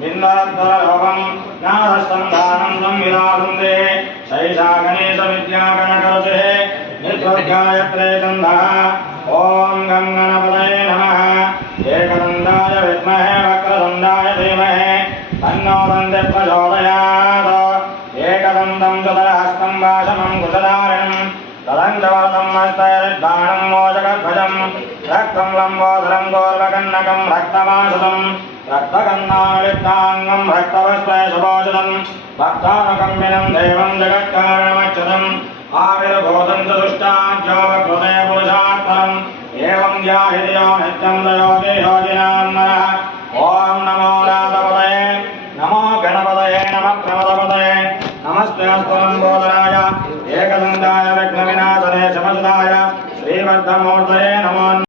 बिन्दरद्वरलोभं ज्ञानसन्धानं संविदासुन्दे शैषा गणेशविद्यागणकरुषे नित्वगायत्रे छन्दः ॐ गं गणपतये नमः एकदन्ताय विद्महे वक्रतुण्डाय धीमहि तन्नो दन्तिः प्रचोदयात् एकदन्तं चतुरहस्तं वासमं कुशधारिणं तदङ्गवरदं हस्तैर्बाणं मोदकध्वजं रक्तं लम्बोदरं दोर्वकन्नकं रक्तमासुतं रक्तकन्नालिप्ताङ्गं रक्तवस्त्रे सुभोषितं भक्तानुकम्बिनं देवं जगत्कारणमच्युतम् आविर्भूतं च दुष्टाद्योवकृते पुरुषात्परम् एवं याहि धियो नित्यं दयो देहोजिनां नरः